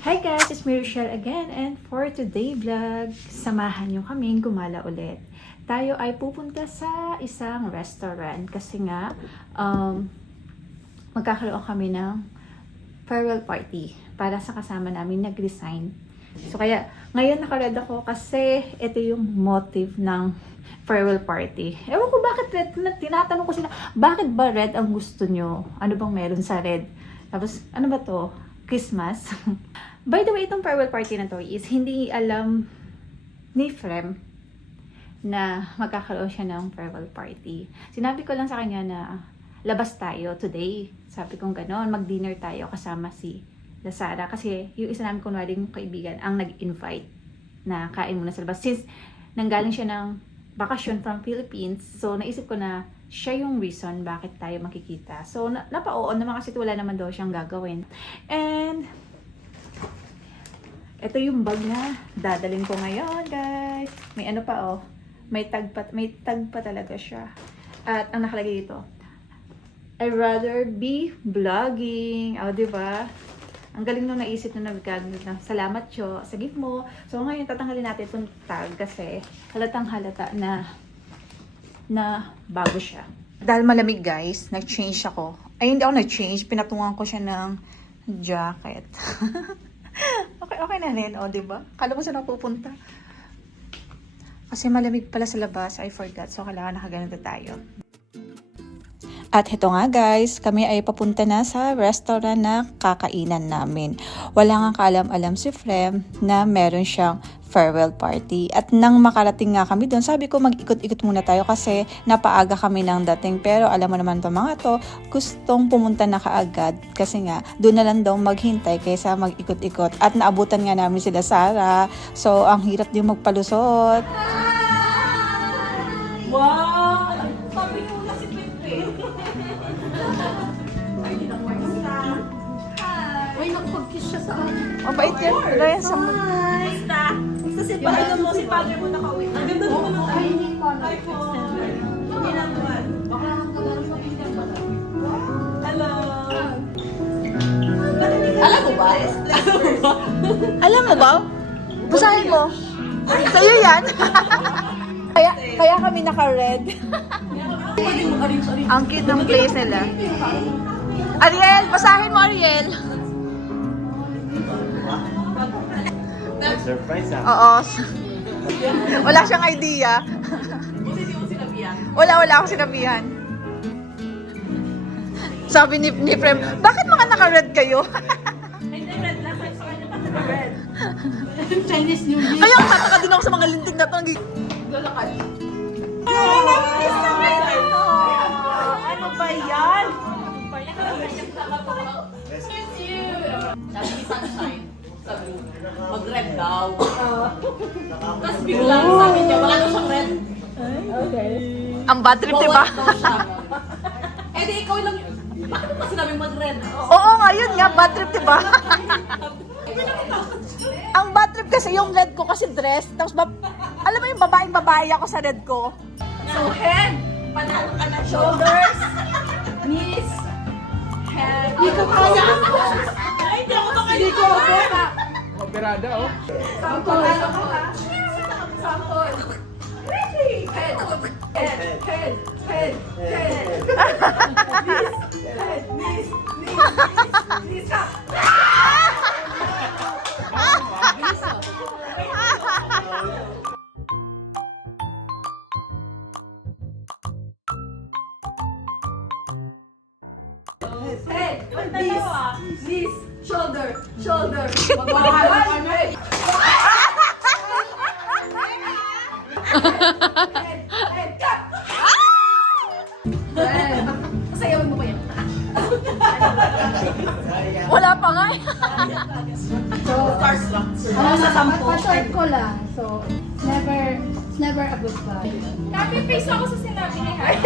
Hi guys, it's me Rochelle again, and for today vlog, samahan nyo kaming gumala ulit. Tayo ay pupunta sa isang restaurant kasi nga magkakaroon kami ng farewell party para sa kasama namin nag-resign. So kaya ngayon naka-red ako kasi ito yung motive ng farewell party. Ewan ko bakit red, tinatanong ko sila, bakit ba red ang gusto nyo? Ano bang meron sa red? Tapos ano ba to? Christmas? By the way, itong farewell party na to is hindi alam ni Frem na magkakaroon siya ng farewell party. Sinabi ko lang sa kanya na labas tayo today. Sabi kong gano'n, mag-dinner tayo kasama si Lazara. Kasi yung isa namin kunwaring kaibigan ang nag-invite na kain muna sa labas. Since nanggaling siya ng bakasyon from Philippines, so naisip ko na siya yung reason bakit tayo makikita. So napa-oo naman kasi wala naman daw siyang gagawin. And ito yung bag na dadalhin ko ngayon, guys. May ano pa, oh. May tag pa talaga siya. At ang nakalagay dito, I'd rather be vlogging. Oh, diba? Ang galing nung naisip na nagkagod na. Salamat, Cho, sa gift mo. So, ngayon, tatanggalin natin itong tag kasi halatang halata na bago siya. Dahil malamig, guys, nag-change ako. Ay, hindi ako nag-change. Pinatungan ko siya ng jacket. Okay na rin, o, diba? Kala mo saan ako pupunta. Kasi malamig pala sa labas, I forgot. So, kailangan nakaganito tayo. At ito nga guys, kami ay papunta na sa restaurant na kakainan namin. Wala nga kaalam-alam si Frem na meron siyang farewell party. At nang makarating nga kami doon, sabi ko mag-ikot-ikot muna tayo kasi napaaga kami ng dating. Pero alam mo naman pa mga to, gustong pumunta na kaagad kasi nga doon na lang daw maghintay kaysa mag-ikot-ikot. At naabutan nga namin sila Sarah. So ang hirap din magpalusot. Wow! Sabi niyo na si Quintin. Ay, di na ko Hi! Uy, nakapag-kiss siya sa akin. O, bait yan. Ryan, sa Basta! Basta si Padre mo, si Padre mo nakauwi. Ang ganda naman ng tayo. Ay po! Hindi na naman. Baka nakagalaw sa pinggan ba? Hello! Alam mo ba? Alam mo ba? Basahin mo. Sa'yo yan. Kaya kami naka-red. Ang cute ng place nila. Ariel, basahin mo, Ariel. Surprise ah. Oo. Wala siyang idea. Buti di mo sinabihan. Wala akong sinabihan. Sabi ni Frem, bakit mga naka-red kayo? Hindi, red lang. Sa kanya pa red. Chinese New Year. Kaya tataka din ako sa mga lintik na ito. Lalakad. Ano ba yan? Sabi ni Sunshine, sabi, mag-red daw. Tapos biglang sabi niya, wala daw siyang red. Okay. Ang bad trip, diba? White daw siya. Eh di ikaw lang, bakit mo pa sinabing mag-red? Oo nga, yun nga, bad trip, diba? Ang bad trip kasi yung red ko kasi dress. Tapos, alam mo yung babaeng-babae ako sa red ko. So head, panalo ka na shoulders, knees, head. Hindi ko kaya. Ay, hindi ako makalimutan. Hindi ko ako. Operada oh. Sample. Sample. Really? Head. Head. Head. Head. Head. Knees. Head. Knees. Knees. Knees. Ka. Head, knees, knees, shoulder, shoulder. Magmamahal ka na eh. Head, cut! Pasayawin mo pa yan. Wala pa nga eh. So, stars lang. Ano sa sampo? Pa-short ko lang. So, it's never a good vibe. Copy-paste ako sa sinabi ni Harry.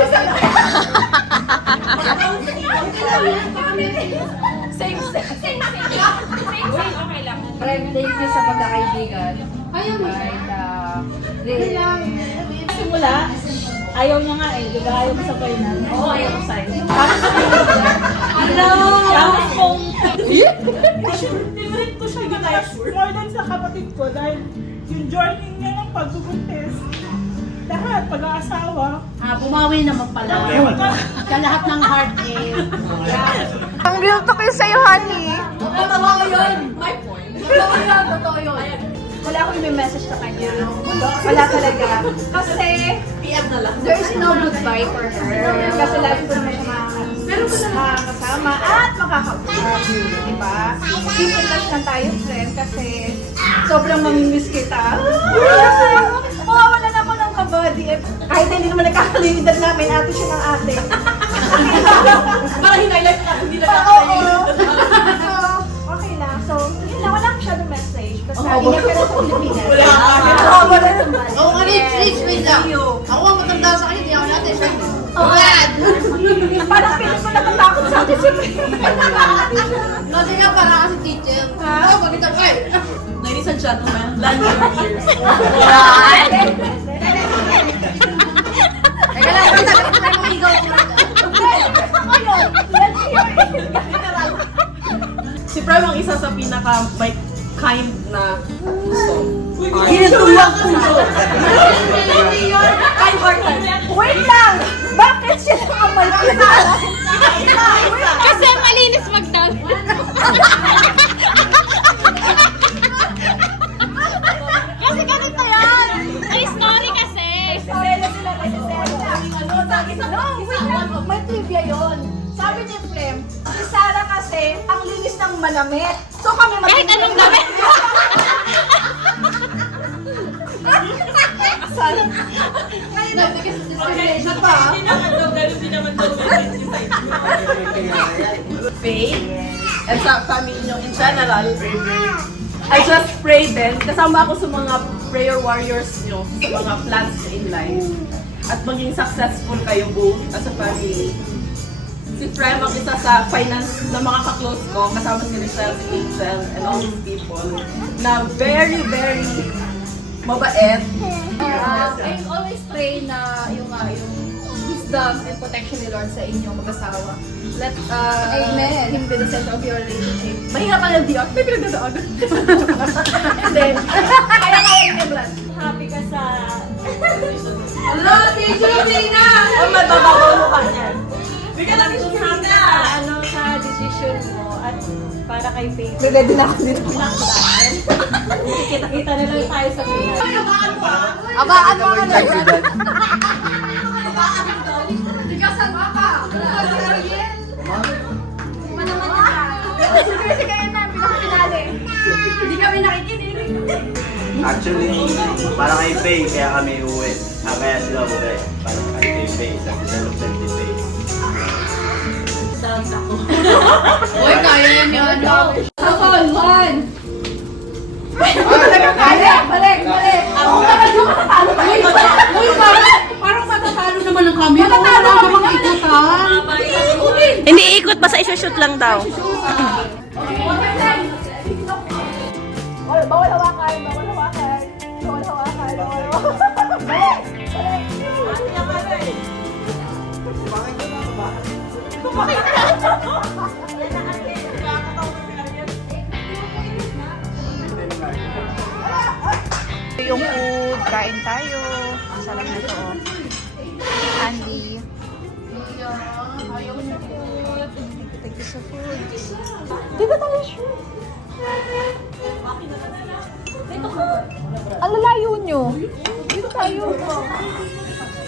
Same, okay lang. Friend, thank you sa pagkakaibigan. Ayaw mo siya. Simula, ayaw niya nga eh. Diba ayaw mo sa final? Oo, ayaw ko sa'yo. Tapos kung... Favorite ko siya, more than sa kapatid ko dahil yung journey niya ng pagbubuntis, lahat, pag-aasawa. Bumawi naman pala. Sa lahat ng heartache. Ang real talk yun sa'yo, honey. Totoo yun. My point. Totoo yun. Wala akong may message sa kanya. Wala talaga. Kasi, PM na lang. there is no goodbye for her. Kasi lagi ko naman siya makakasama at makakausap. Diba? Keep in touch lang tayo, friend, kasi sobrang mamimiss kita. Wala na ako ng kabady. Kahit hindi naman nagkakalimidad namin, ate siya ng ate. Parang hinaylight na hindi na Oo. So, okay lang. So, yun lang. Wala masyadong message. Kasi ingat ka na sa Pilipinas. Wala na. Oo, Rich, wait lang. Ako ang matanda sa kanya, hindi ako natin. Parang pilit ko natatakot sa atin si Kasi nga para kasi teacher. Oo, bakit ako ay? Ladies and gentlemen, land your ears. Teka lang, teka lang, ikaw. Si Prime ang isa sa pinaka may kind na gusto. Ginutulak puso. Kind hearted. Wait lang! Bakit siya nakamal kita? Kasi malinis magdang. Kasi ganito yan. Ay, story kasi. Sela sila kasi Sela. No, wait lang. May trivia yun. Sabi ni Flem, si Sarah kasi ang linis ng manamit. So kami Kahit anong damit. Sarah. Discrimination pa. Faith and sa family nyo in general, I just pray din, kasama ako sa mga prayer warriors nyo, sa mga plans nyo in life. At maging successful kayo both as a family. Si Frem ang isa sa finance na mga ka-close ko, kasama si Richelle, si Angel, and all these people, na very, very mabait. I always pray na yung wisdom and protection ni Lord sa inyong mag-asawa. Let Amen. Him be the center of your relationship. Mahirap ang LDR, may pinagdadaanan. And then, kaya yung Ebran. Happy ka sa... Hello, Teacher Lina! Ang mabababaw mo ka niyan. Ano sa decision mo at para kay Faith. Ready na ako dito. Kita-kita na lang tayo sa Faith. Abaan mo ka na yun. Tigasan mo ka. Sige na, pinaka-finale. Hindi kami nakikinig. Actually, parang kay Faye, kaya kami uwi. Kaya sila uwi. Parang kay Faye, sa development ni Faye. Uy, kaya yan yun. Sakol, one. Balik. Ako naman yung matatalo tayo. Uy, parang matatalo naman ng kami. Matatalo ka mga ikutan. Hindi ikot, basta isushoot lang daw. Bawal hawakan. Yung food, kain tayo. Ang sarap na to. Andy. Thank you sa food. Dito tayo shoot. Ang lalayo nyo. Dito tayo.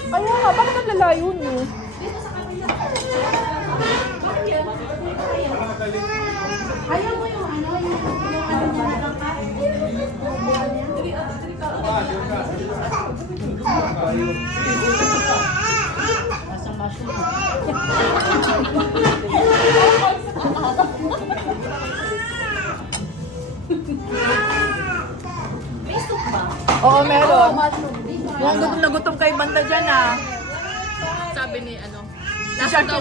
Kaya nga, bakit ang lalayo nyo? Ayaw mo yung ano, Oo, meron. mushroom. Mukhang gutom na gutom kay banda dyan ah. Sabi ni nasa daw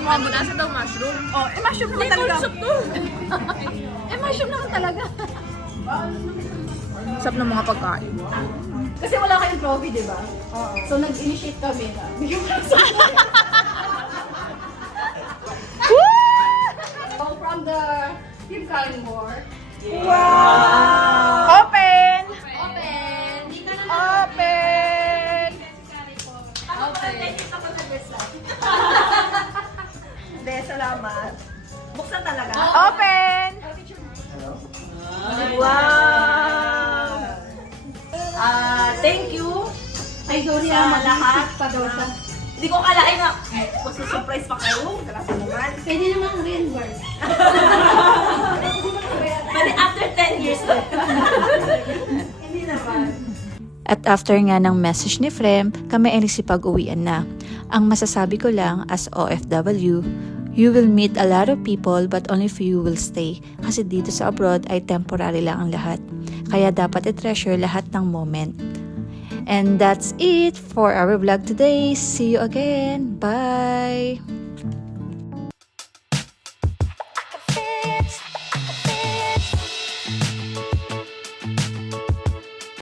mushroom. Oh, mushroom naman talaga. Mushroom naman talaga. Sarap ng mga pagkain. Kasi wala kayong trophy, di ba? So, nag-initiate kami na. Bigyan ko sa So, from the Team Cullimore, Wow! naman. Buksan talaga. Open! Wow! Thank you. Ay, sorry Sa ha, lahat. pa daw siya. Hindi ko kalain na magsusurprise pa kayo. Grabe naman. Pwede namang reimburse. But after 10 years Hindi naman. At after nga ng message ni Frem, kami ay nagsipag-uwian na. Ang masasabi ko lang as OFW, you will meet a lot of people but only few will stay. Kasi dito sa abroad ay temporary lang ang lahat. Kaya dapat i-treasure lahat ng moment. And that's it for our vlog today. See you again. Bye!